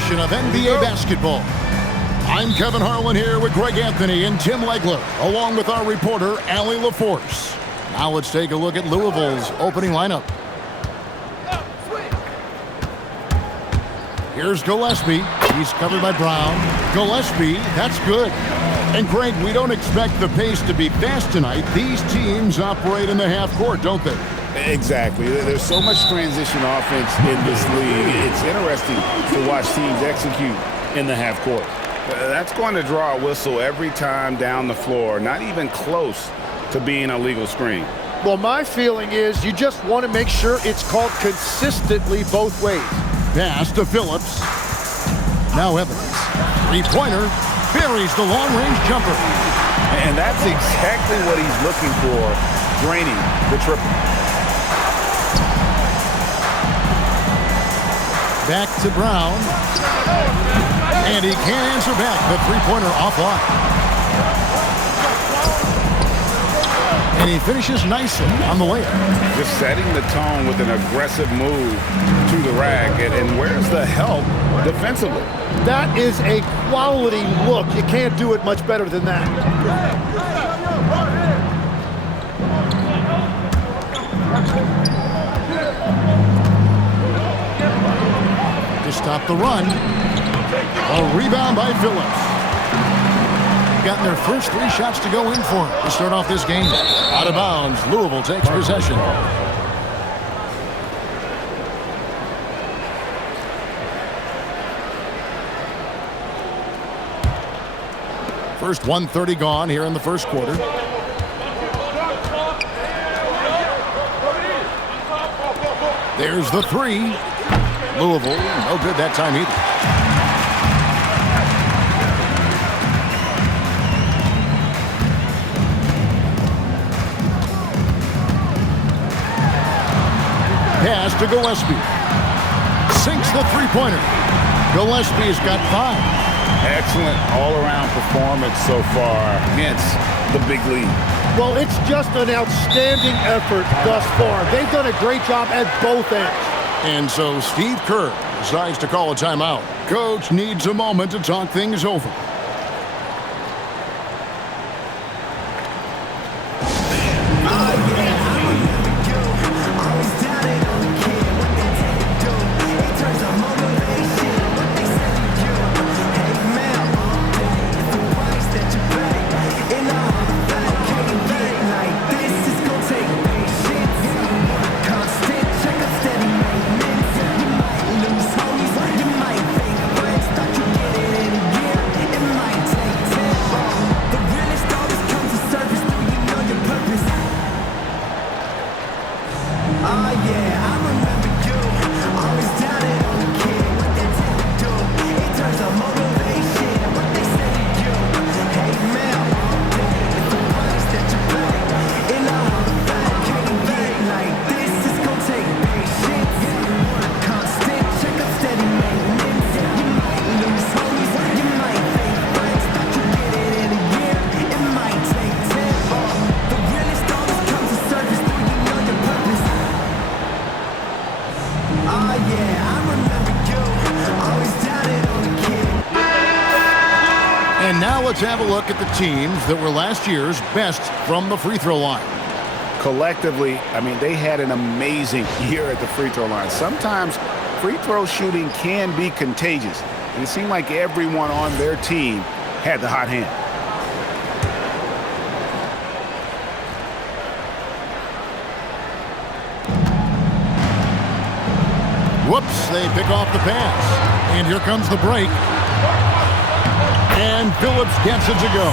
edition of NBA basketball. I'm Kevin Harlan here with Greg Anthony and Tim Legler, along with our reporter, Allie LaForce. Now let's take a look at Louisville's opening lineup. Here's Gillespie. He's covered by Brown. Gillespie, that's good. And Greg, we don't expect the pace to be fast tonight. These teams operate in the half court, don't they? Exactly. There's so much transition offense in this league. It's interesting to watch teams execute in the half court. That's going to draw a whistle every time down the floor, not even close to being a legal screen. Well, my feeling is you just want to make sure it's called consistently both ways. Pass to Phillips. Now Evans. Three-pointer. Buries the long-range jumper. And that's exactly what he's looking for, draining the triple. Back to Brown. And he can't answer back. The three-pointer offline. And he finishes nicely on the layup. Just setting the tone with an aggressive move to the rack. And where's the help defensively? That is a quality look. You can't do it much better than that. To stop the run. A rebound by Phillips. Gotten their first 3 shots to go in for him to start off this game. Out of bounds, Louisville takes possession. First 1:30 gone here in the first quarter. There's the 3. Louisville, no good that time either. Pass to Gillespie. Sinks the three-pointer. Gillespie has got 5. Excellent all-around performance so far against the big lead. Well, it's just an outstanding effort thus far. They've done a great job at both ends. And so Steve Kerr decides to call a timeout. Coach needs a moment to talk things over. Let's have a look at the teams that were last year's best from the free throw line. Collectively, I mean, they had an amazing year at the free throw line. Sometimes free throw shooting can be contagious, and it seemed like everyone on their team had the hot hand. Whoops, they pick off the pass. And here comes the break. And Phillips gets it to go.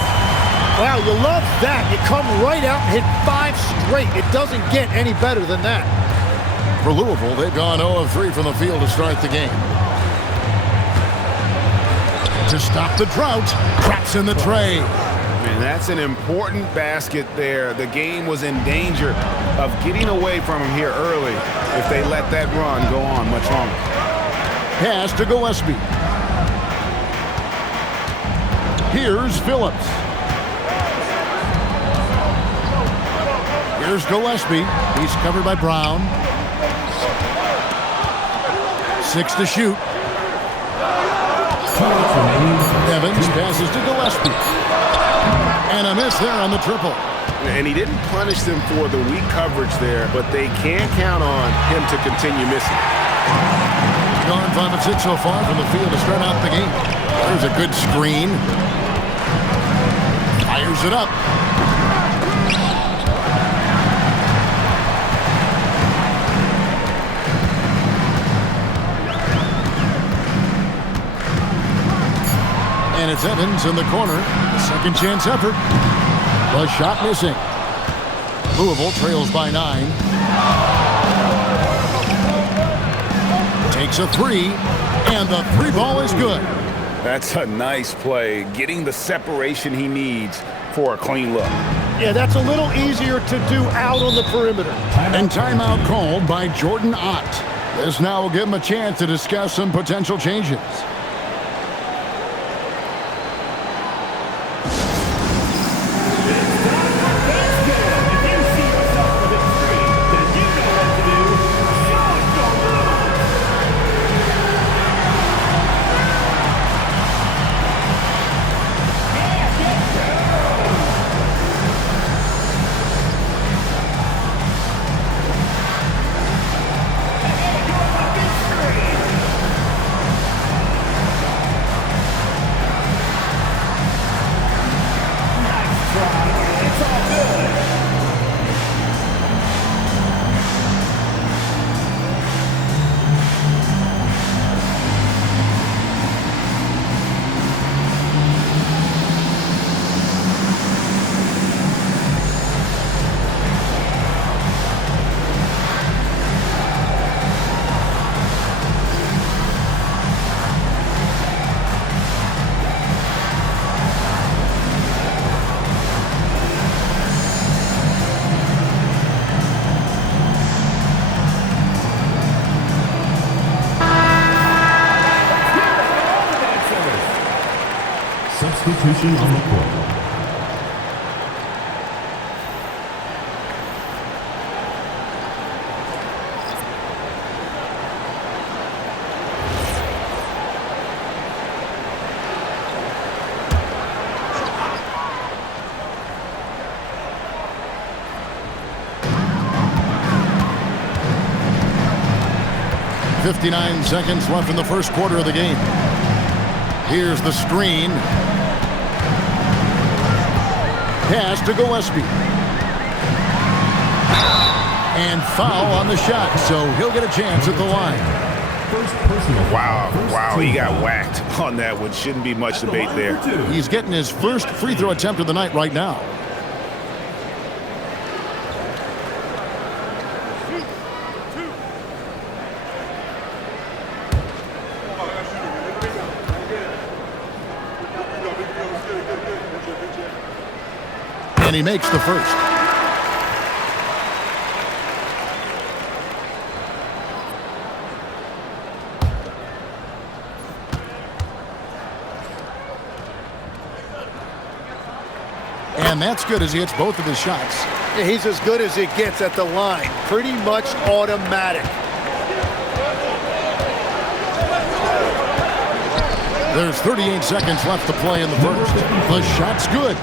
Wow, you love that. You come right out and hit 5 straight. It doesn't get any better than that. For Louisville, they've gone 0 of 3 from the field to start the game. To stop the drought, traps in the tray. And that's an important basket there. The game was in danger of getting away from him here early if they let that run go on much longer. Pass to Gillespie. Here's Phillips. Here's Gillespie. He's covered by Brown. 6 to shoot. Evans passes to Gillespie. And a miss there on the triple. And he didn't punish them for the weak coverage there, but they can't count on him to continue missing. Gone 5 of 6 so far from the field to start out the game. There's a good screen. Fires it up. And it's Evans in the corner. Second chance effort. The shot missing. Louisville trails by 9. Takes a 3. And the 3 ball is good. That's a nice play. Getting the separation he needs for a clean look. Yeah, that's a little easier to do out on the perimeter. And timeout called by Jordan Ott. This now will give him a chance to discuss some potential changes. Substitution on the court. .59 seconds left in the first quarter of the game. Here's the screen. Pass to Gillespie. And foul on the shot, so he'll get a chance at the line. Wow, he got whacked on that one. Shouldn't be much debate there. He's getting his first free throw attempt of the night right now. And he makes the first. And that's good as he hits both of his shots. Yeah, he's as good as it gets at the line. Pretty much automatic. There's 38 seconds left to play in the first. The shot's good.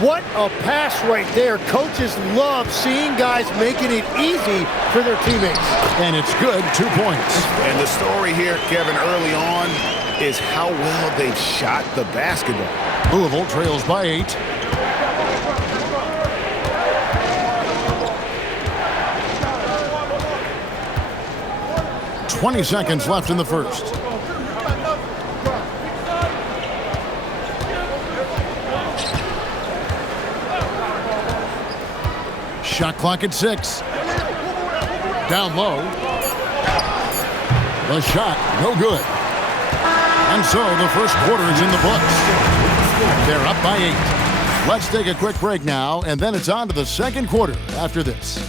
What a pass right there. Coaches love seeing guys making it easy for their teammates. And it's good, 2 points. And the story here, Kevin, early on is how well they've shot the basketball. Louisville trails by 8. .20 seconds left in the first. Shot clock at 6. Down low. The shot, no good. And so the first quarter is in the books. They're up by 8. Let's take a quick break now, and then it's on to the second quarter after this.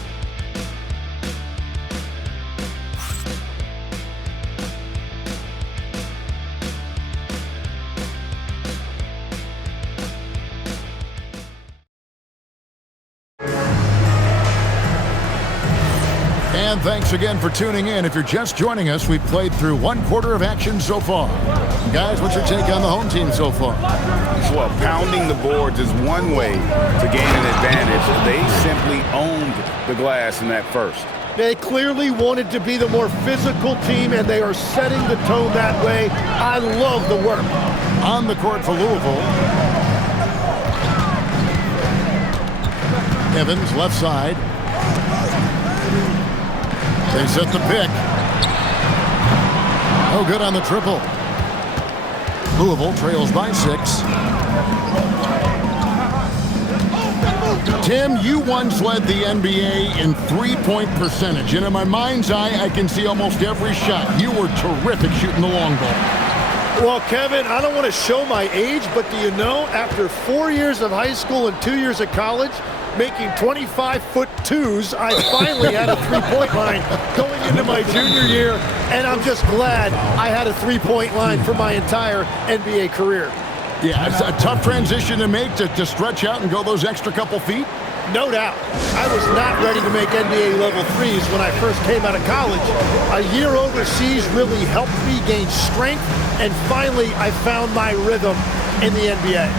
And thanks again for tuning in. If you're just joining us, we've played through one quarter of action so far. Guys, what's your take on the home team so far? Well, pounding the boards is one way to gain an advantage. They simply owned the glass in that first. They clearly wanted to be the more physical team, and they are setting the tone that way. I love the work. On the court for Louisville. Evans, left side. They set the pick. No good on the triple. Louisville trails by 6. Tim, you once led the NBA in three-point percentage, and in my mind's eye, I can see almost every shot. You were terrific shooting the long ball. Well, Kevin, I don't want to show my age, but do you know, after 4 years of high school and 2 years of college, making 25-foot-2s, I finally had a three-point line going into my junior year, and I'm just glad I had a three-point line for my entire NBA career. Yeah, it's a tough transition to make to stretch out and go those extra couple feet. No doubt. I was not ready to make NBA level threes when I first came out of college. A year overseas really helped me gain strength, and finally I found my rhythm in the NBA.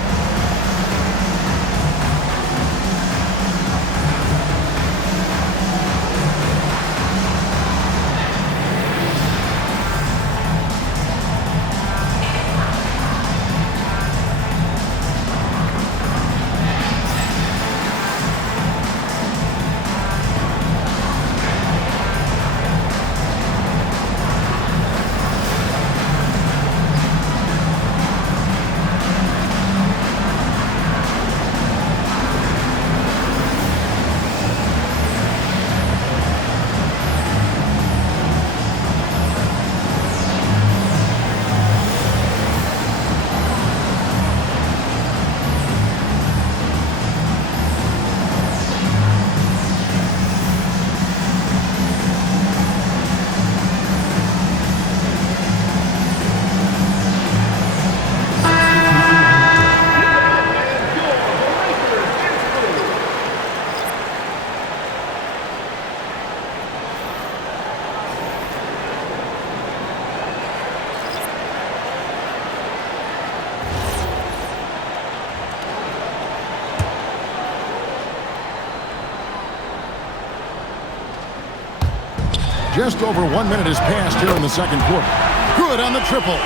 Just over 1 minute has passed here in the second quarter. Good on the triple.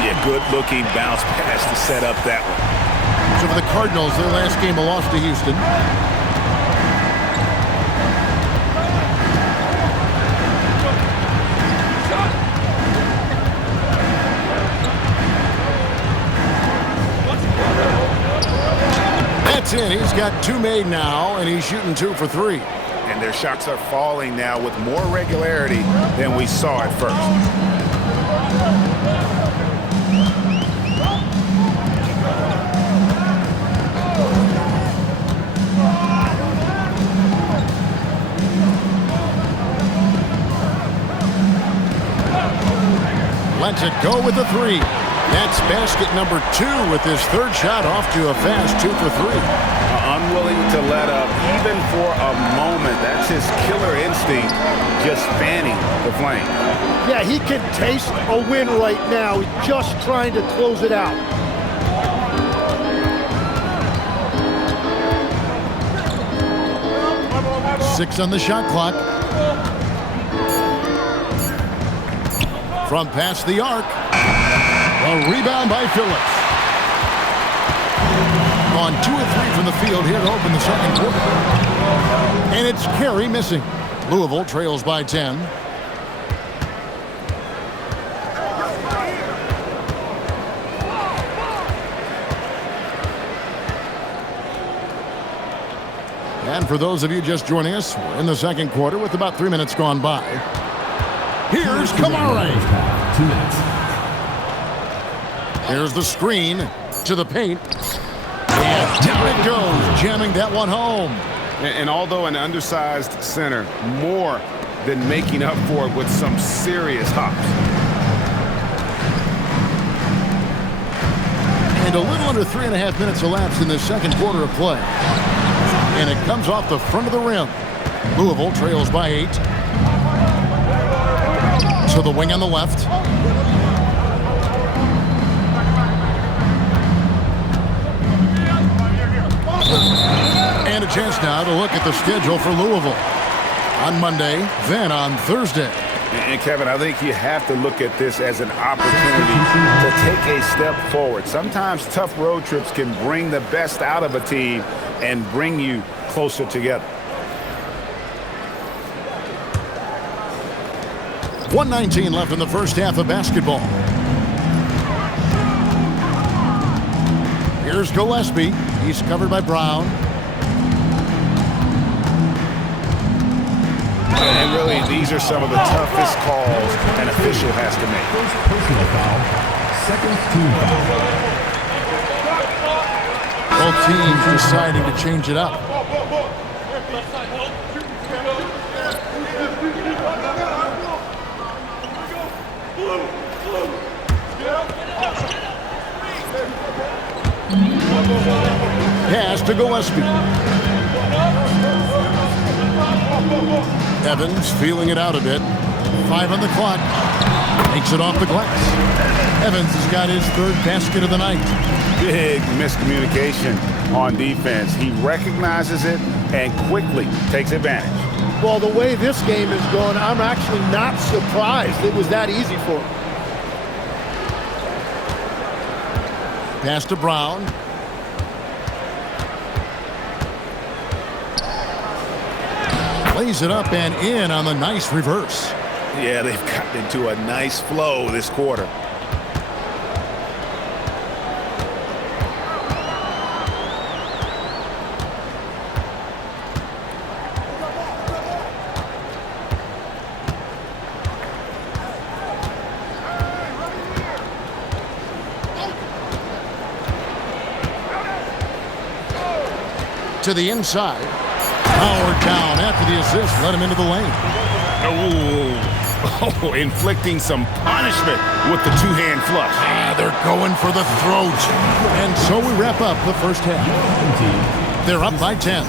Yeah, good-looking bounce pass to set up that one. So for the Cardinals, their last game a loss to Houston. That's in. He's got 2 made now, and he's shooting 2 for 3. And their shots are falling now with more regularity than we saw at first. Lets it go with the 3. That's basket number 2 with his third shot off to a fast 2 for 3. Unwilling to let up even for a moment. That's his killer instinct, just fanning the flame. Yeah, he can taste a win right now. He's just trying to close it out. Six on the shot clock. From past the arc. A rebound by Phillips. On 2 of 3 from the field here to open the second quarter. And it's Carey missing. Louisville trails by 10. And for those of you just joining us, we're in the second quarter with about 3 minutes gone by. Here's Kamara. 2 minutes. Here's the screen to the paint. And down it goes, jamming that one home. And although an undersized center, more than making up for it with some serious hops. And a little under 3.5 minutes elapsed in this second quarter of play. And it comes off the front of the rim. Louisville trails by 8. to the wing on the left. And a chance now to look at the schedule for Louisville. On Monday, then on Thursday. And Kevin, I think you have to look at this as an opportunity to take a step forward. Sometimes tough road trips can bring the best out of a team and bring you closer together. 1:19 left in the first half of basketball. Here's Gillespie. He's covered by Brown. And really, these are some of the toughest calls an official has to make. First personal foul, second team foul. Both teams deciding to change it up. Pass to Gillespie. Evans feeling it out a bit. 5 on the clock. Takes it off the glass. Evans has got his third basket of the night. Big miscommunication on defense. He recognizes it and quickly takes advantage. Well, the way this game is going, I'm actually not surprised it was that easy for him. Pass to Brown. Lays it up and in on the nice reverse. Yeah, they've gotten into a nice flow this quarter. To the inside. Powered down after the assist. Let him into the lane. Oh, inflicting some punishment with the two-hand flush. They're going for the throat. And so we wrap up the first half. They're up by 10.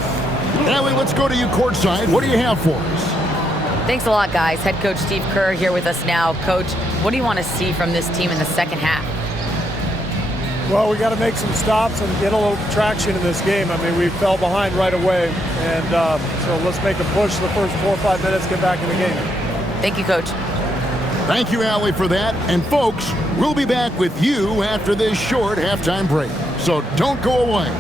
Allie, let's go to you courtside. What do you have for us? Thanks a lot, guys. Head coach Steve Kerr here with us now. Coach, what do you want to see from this team in the second half? Well, we got to make some stops and get a little traction in this game. I mean, we fell behind right away, and so let's make a push the first 4 or 5 minutes, get back in the game. Thank you, Coach. Thank you, Allie, for that. And folks, we'll be back with you after this short halftime break. So don't go away.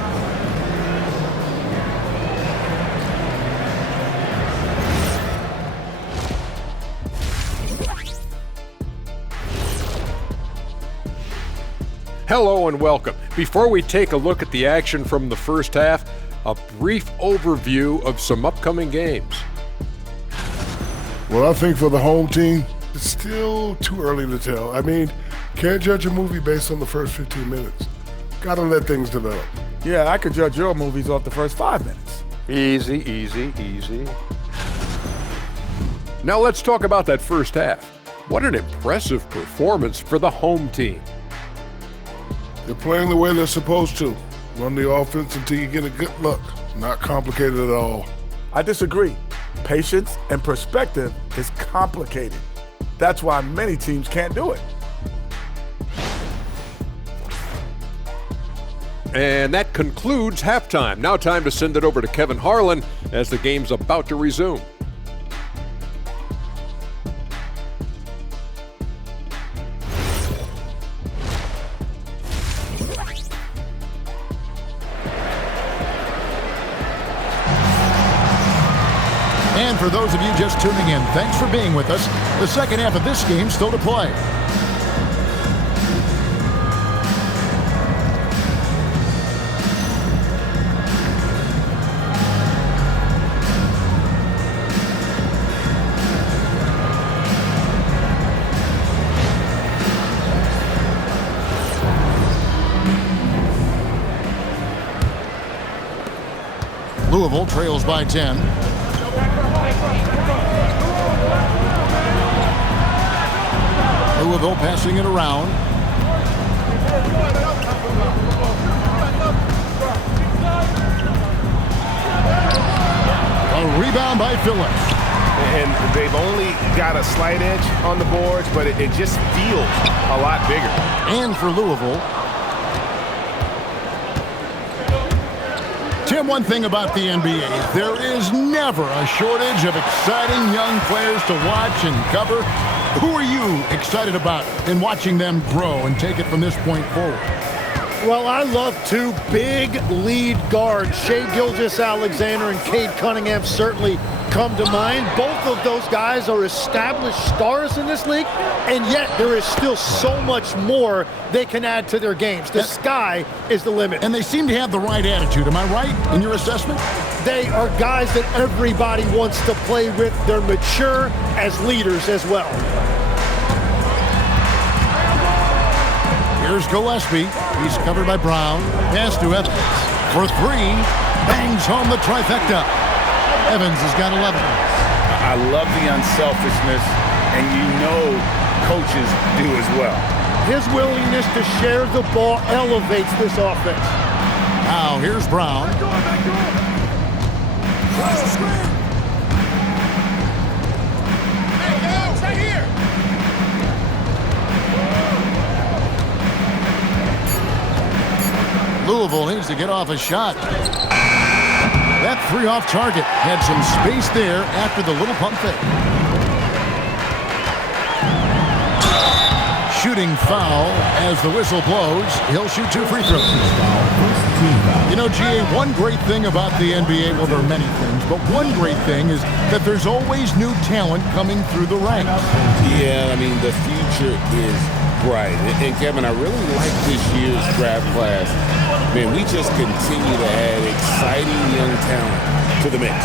Hello and welcome. Before we take a look at the action from the first half, a brief overview of some upcoming games. Well, I think for the home team, it's still too early to tell. I mean, can't judge a movie based on the first 15 minutes. Gotta let things develop. Yeah, I could judge your movies off the first 5 minutes. Easy, easy, easy. Now let's talk about that first half. What an impressive performance for the home team. They're playing the way they're supposed to. Run the offense until you get a good look. Not complicated at all. I disagree. Patience and perspective is complicated. That's why many teams can't do it. And that concludes halftime. Now time to send it over to Kevin Harlan as the game's about to resume. And for those of you just tuning in, thanks for being with us. The second half of this game still to play. Louisville trails by 10. Louisville passing it around. A rebound by Phillips. and they've only got a slight edge on the boards, but it just feels a lot bigger. And for Louisville, Tim, one thing about the NBA, there is never a shortage of exciting young players to watch and cover. Who are you excited about in watching them grow and take it from this point forward? Well, I love two big lead guards. Shai Gilgeous-Alexander and Cade Cunningham certainly come to mind. Both of those guys are established stars in this league, and yet there is still so much more they can add to their games. The sky is the limit. And they seem to have the right attitude. Am I right in your assessment? They are guys that everybody wants to play with. They're mature as leaders as well. Here's Gillespie. He's covered by Brown. Pass to Evans. For three. Bangs home the trifecta. Evans has got 11. I love the unselfishness, and you know coaches do as well. His willingness to share the ball elevates this offense. Now here's Brown. Louisville needs to get off a shot. That three off target had some space there after the little pump fake. Shooting foul as the whistle blows. He'll shoot 2 free throws. You know, GA, one great thing about the NBA, well, there are many things, but one great thing is that there's always new talent coming through the ranks. Yeah, I mean, the future is bright. And Kevin, I really like this year's draft class. Man, we just continue to add exciting young talent to the mix.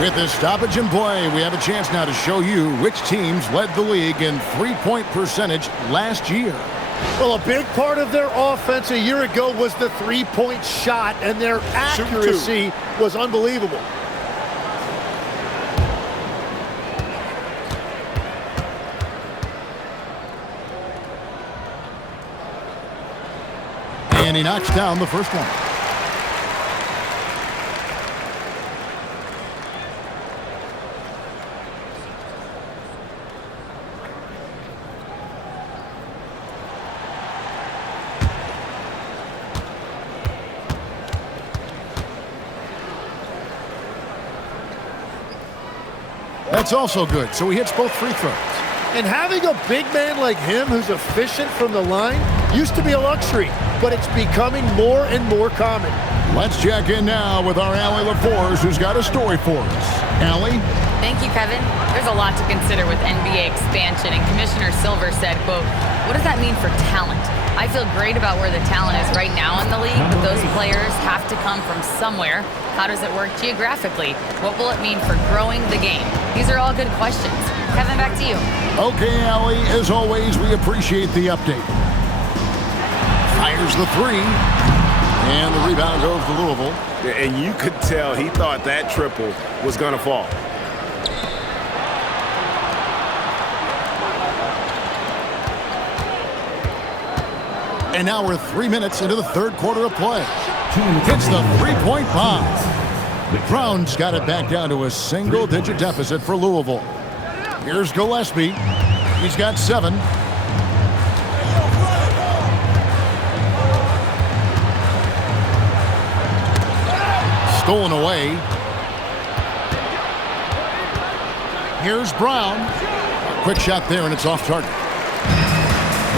With this stoppage in play, we have a chance now to show you which teams led the league in three-point percentage last year. Well, a big part of their offense a year ago was the three-point shot, and their accuracy was unbelievable. And he knocks down the first one. That's also good, so he hits both free throws. And having a big man like him who's efficient from the line used to be a luxury, but it's becoming more and more common. Let's check in now with our Allie LaForce, who's got a story for us. Allie? Thank you, Kevin. There's a lot to consider with NBA expansion, and Commissioner Silver said, quote, "What does that mean for talent? I feel great about where the talent is right now in the league, but those players have to come from somewhere. How does it work geographically? What will it mean for growing the game?" These are all good questions. Kevin, back to you. Okay, Allie, as always, we appreciate the update. Fires the three, and the rebound goes to Louisville. And you could tell he thought that triple was going to fall. And now we're 3 minutes into the third quarter of play. Hits the three-point bomb. Brown's got it back down to a single-digit deficit for Louisville. Here's Gillespie. He's got 7. Stolen away. Here's Brown. A quick shot there, and it's off target.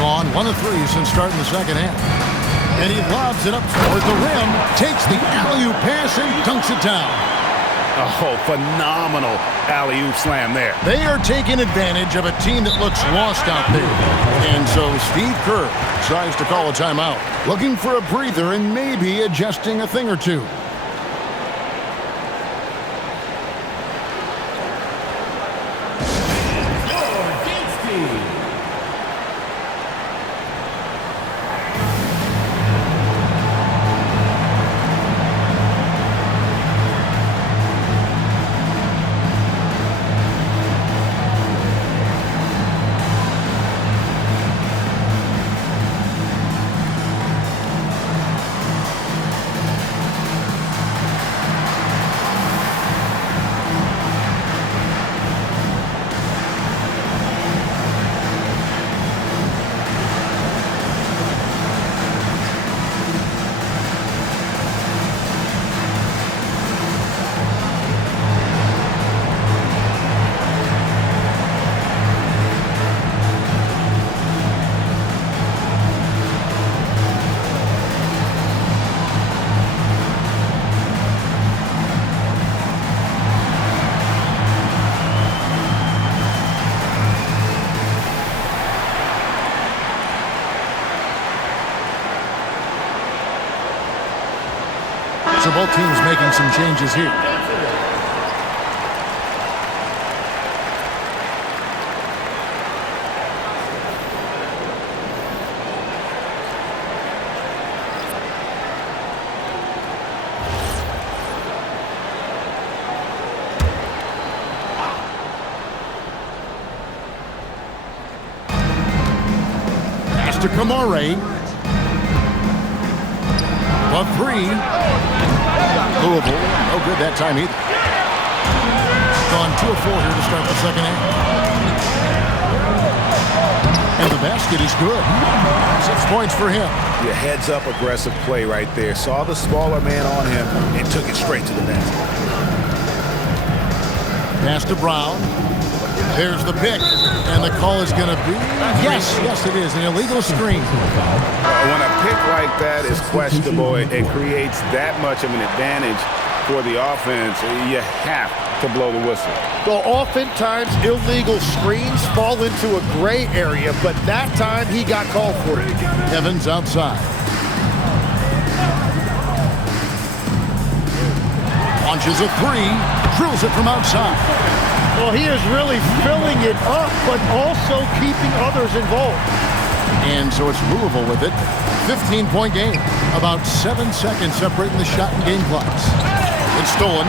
Gone 1 of 3 since starting the second half. And he lobs it up toward the rim. Takes the alley-oop pass and dunks it down. Oh, phenomenal alley-oop slam there. They are taking advantage of a team that looks lost out there. And so Steve Kerr decides to call a timeout. Looking for a breather and maybe adjusting a thing or two. So both teams making some changes here. Pass to Kamare. A 3. Louisville, no good that time either. Gone 2 of 4 here to start the second half. And the basket is good. 6 points for him. Your heads-up aggressive play right there. Saw the smaller man on him and took it straight to the net. Pass to Brown. There's the pick. And the call is going to be... Yes, it is. An illegal screen. When a pick like that is questionable, it creates that much of an advantage for the offense. You have to blow the whistle. Well, oftentimes illegal screens fall into a gray area, but that time he got called for it. Evans outside. Launches a 3, drills it from outside. Well, he is really filling it up, but also keeping others involved. And so it's Louisville with it. 15-point game. About 7 seconds separating the shot and game clocks. It's stolen.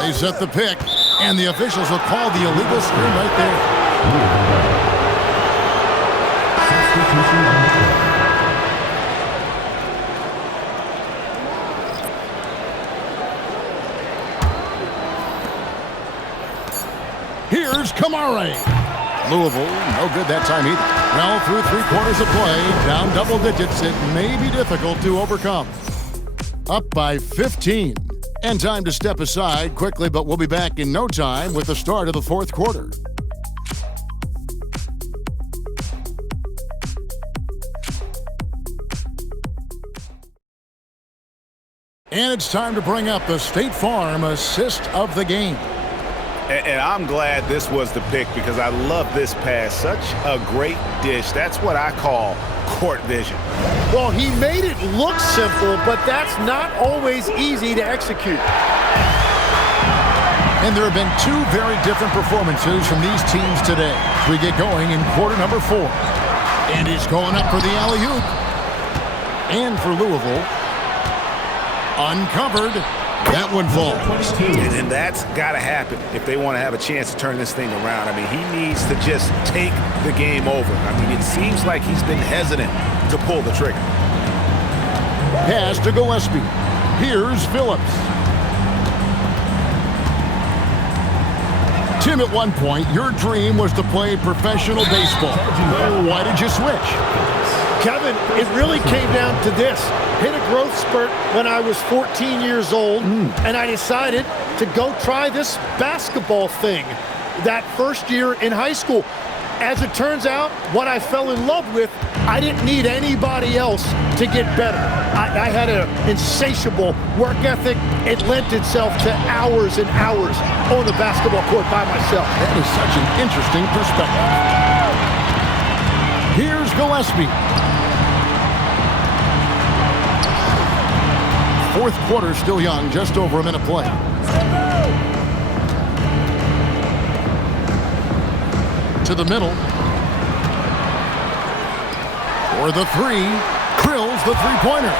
They set the pick, and the officials will call the illegal screen right there. Here's Kamare. Louisville, no good that time either. Well, through 3 quarters of play, down double digits, it may be difficult to overcome. Up by 15. And time to step aside quickly, but we'll be back in no time with the start of the 4th quarter. And it's time to bring up the State Farm assist of the game. And I'm glad this was the pick because I love this pass. Such a great dish. That's what I call court vision. Well, he made it look simple, but that's not always easy to execute. And there have been 2 very different performances from these teams today as we get going in quarter number 4. And he's going up for the alley-oop. And for Louisville, uncovered. That one falls. And that's got to happen if they want to have a chance to turn this thing around. I mean, he needs to just take the game over. I mean, it seems like he's been hesitant to pull the trigger. pass to Gillespie. Here's Phillips. Tim, at one point, your dream was to play professional baseball. Why did you switch? Kevin, it really came down to this. Hit a growth spurt when I was 14 years old, and I decided to go try this basketball thing that first year in high school. As it turns out, what I fell in love with, I didn't need anybody else to get better. I had an insatiable work ethic. It lent itself to hours and hours on the basketball court by myself. That is such an interesting perspective. Here's Gillespie. Fourth quarter still young, just over a minute play. To the middle. For the three. Drills the three-pointer.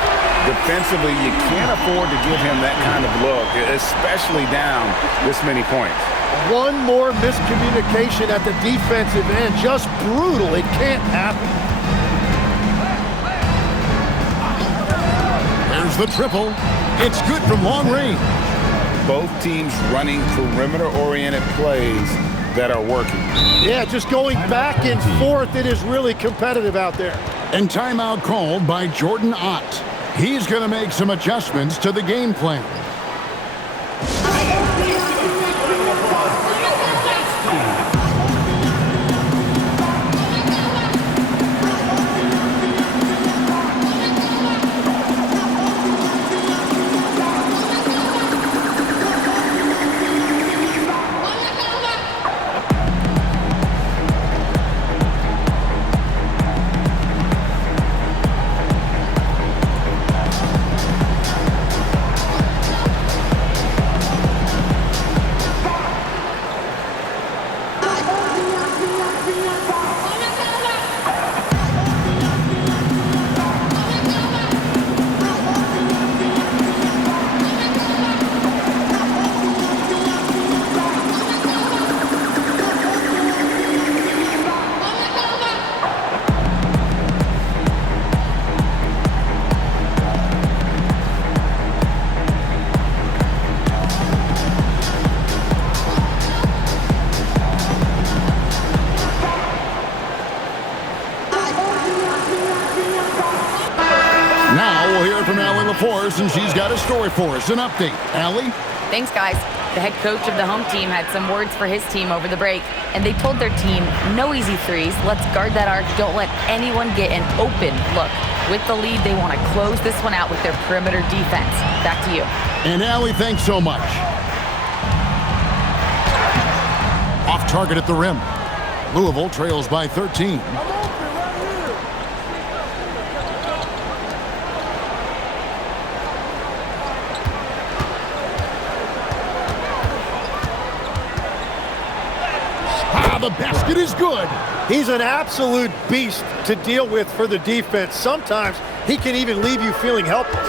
Defensively, you can't afford to give him that kind of look, especially down this many points. One more miscommunication at the defensive end. Just brutal. It can't happen. There's the triple. It's good from long range. Both teams running perimeter-oriented plays that are working. Yeah, just going back and forth. It is really competitive out there. And timeout called by Jordan Ott. He's going to make some adjustments to the game plan. And she's got a story for us, an update. Allie? Thanks, guys. The head coach of the home team had some words for his team over the break, and they told their team, no easy threes. Let's guard that arc. Don't let anyone get an open look. With the lead, they want to close this one out with their perimeter defense. Back to you. And Allie, thanks so much. Off target at the rim. Louisville trails by 13. The basket is good. He's an absolute beast to deal with for the defense. Sometimes he can even leave you feeling helpless.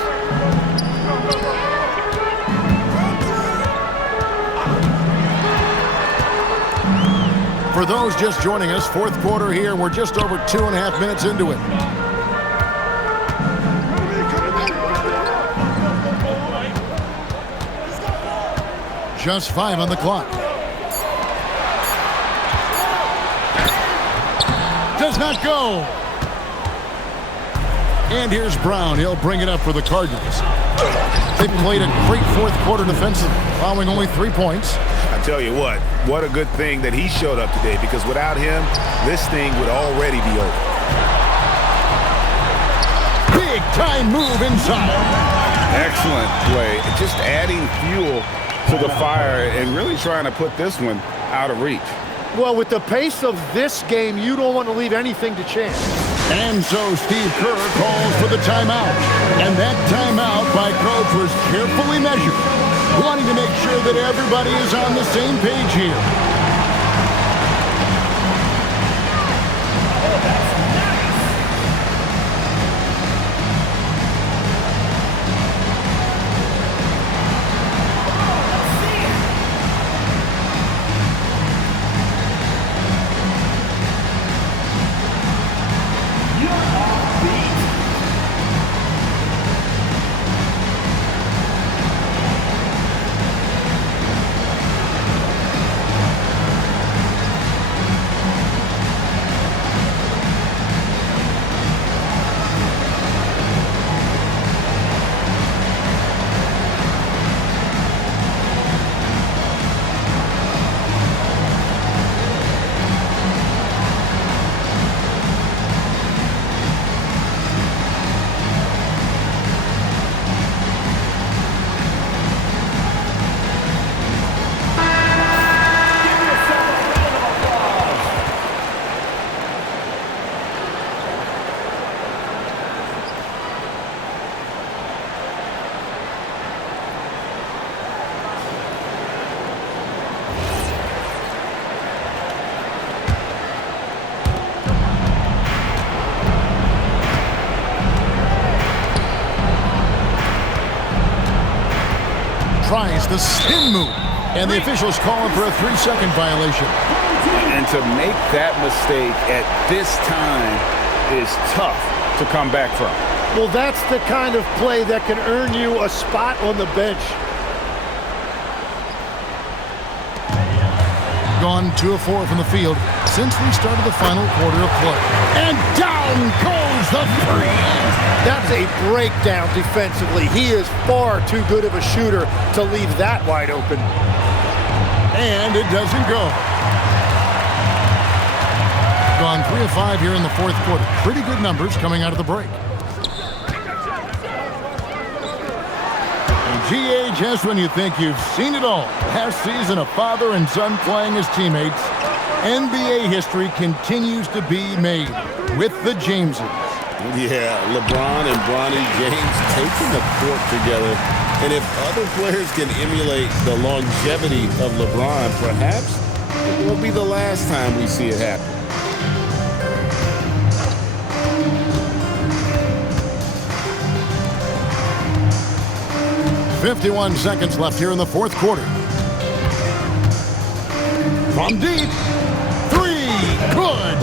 For those just joining us, fourth quarter here. We're just over 2.5 minutes into it. Just 5 on the clock. Does not go. And here's Brown. He'll bring it up for the Cardinals. They played a great fourth quarter defensively, allowing only 3 points. I tell you what a good thing that he showed up today, because without him, this thing would already be over. Big time move inside. Excellent play. Just adding fuel to the fire and really trying to put this one out of reach. Well, with the pace of this game, you don't want to leave anything to chance. And so Steve Kerr calls for the timeout. And that timeout by Coach was carefully measured, wanting to make sure that everybody is on the same page here. the spin move. And the officials call him for a 3-second violation. And to make that mistake at this time is tough to come back from. Well, that's the kind of play that can earn you a spot on the bench. Gone 2 of 4 from the field since we started the final quarter of play. And down goes the three. That's a breakdown defensively. He is far too good of a shooter to leave that wide open. And it doesn't go. Gone 3 of 5 here in the fourth quarter. Pretty good numbers coming out of the break. GA, just when you think you've seen it all. Last season, a father and son playing as teammates. NBA history continues to be made with the Jameses. Yeah, LeBron and Bronny James taking the court together. And if other players can emulate the longevity of LeBron, perhaps it will be the last time we see it happen. 51 seconds left here in the fourth quarter. From deep. 3. Good.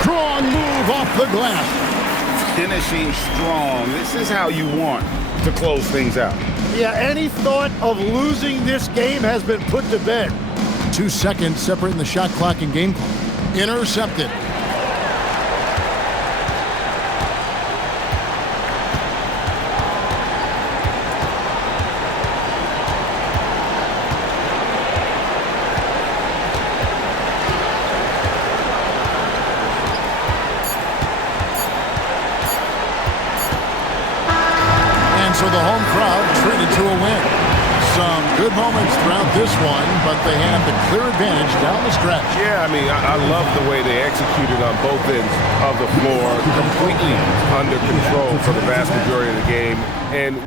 Strong move off the glass. Finishing strong. This is how you want to close things out. Yeah, any thought of losing this game has been put to bed. 2 seconds separating the shot clock and game clock. Intercepted. So the home crowd treated to a win. Some good moments throughout this one, but they had the clear advantage down the stretch. Yeah, I mean, I love the way they executed on both ends of the floor, completely under control for the vast majority of the game. And